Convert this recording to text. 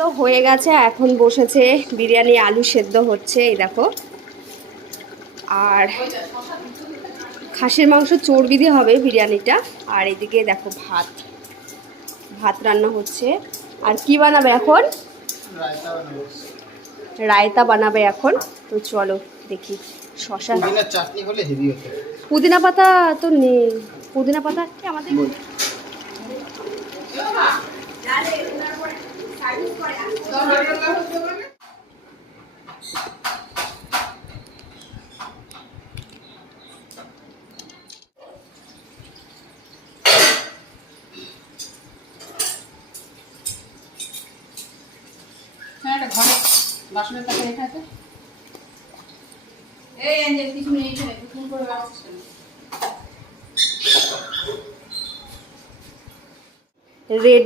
তো হয়ে গেছে, এখন বসেছে বিরিয়ানি, আলু সেদ্ধ হচ্ছে এই দেখো। আর খাসির মাংস চর্বি দিয়ে হবে বিরিয়ানিটা। আর এদিকে দেখো ভাত ভাত রান্না হচ্ছে। আর কি বানাবে এখন? রায়তা বানাবে এখন। তো চলো দেখি। শশা, পুদিনার চাটনি হলে হেভি হতো। পুদিনা পাতা তো নেই। পুদিনা পাতা কি আমাদের ঘরে বাসনের কাছে রেখে আছে। এই এঞ্জেল কিছু নেই এখানে, ফোন করে আসছে রেড